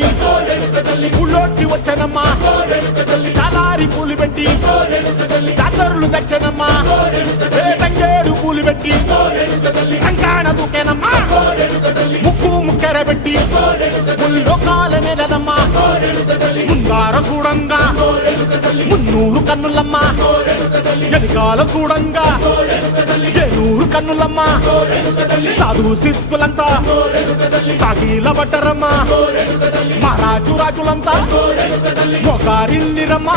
పెట్టి ఊళ్ళోకి వచ్చానమ్మా చాలారి పూలు పెట్టి జాతరులు తెచ్చానమ్మా తంగేడు పూలు పెట్టి కంకాణ దూకేనమ్మా ముక్కు ముక్కెర పెట్టి ముల్లోకాల నెలనమ్మా ముందార చూడంగా మున్నూరు కన్నులమ్మా ఎనకాల చూడంగా ఏనూరు కన్నులమ్మా సాధువు సిద్ధులంతా సాగిల బట్టరమ్మా మహారాజు రాజులంతా మొగారిల్లిరమ్మా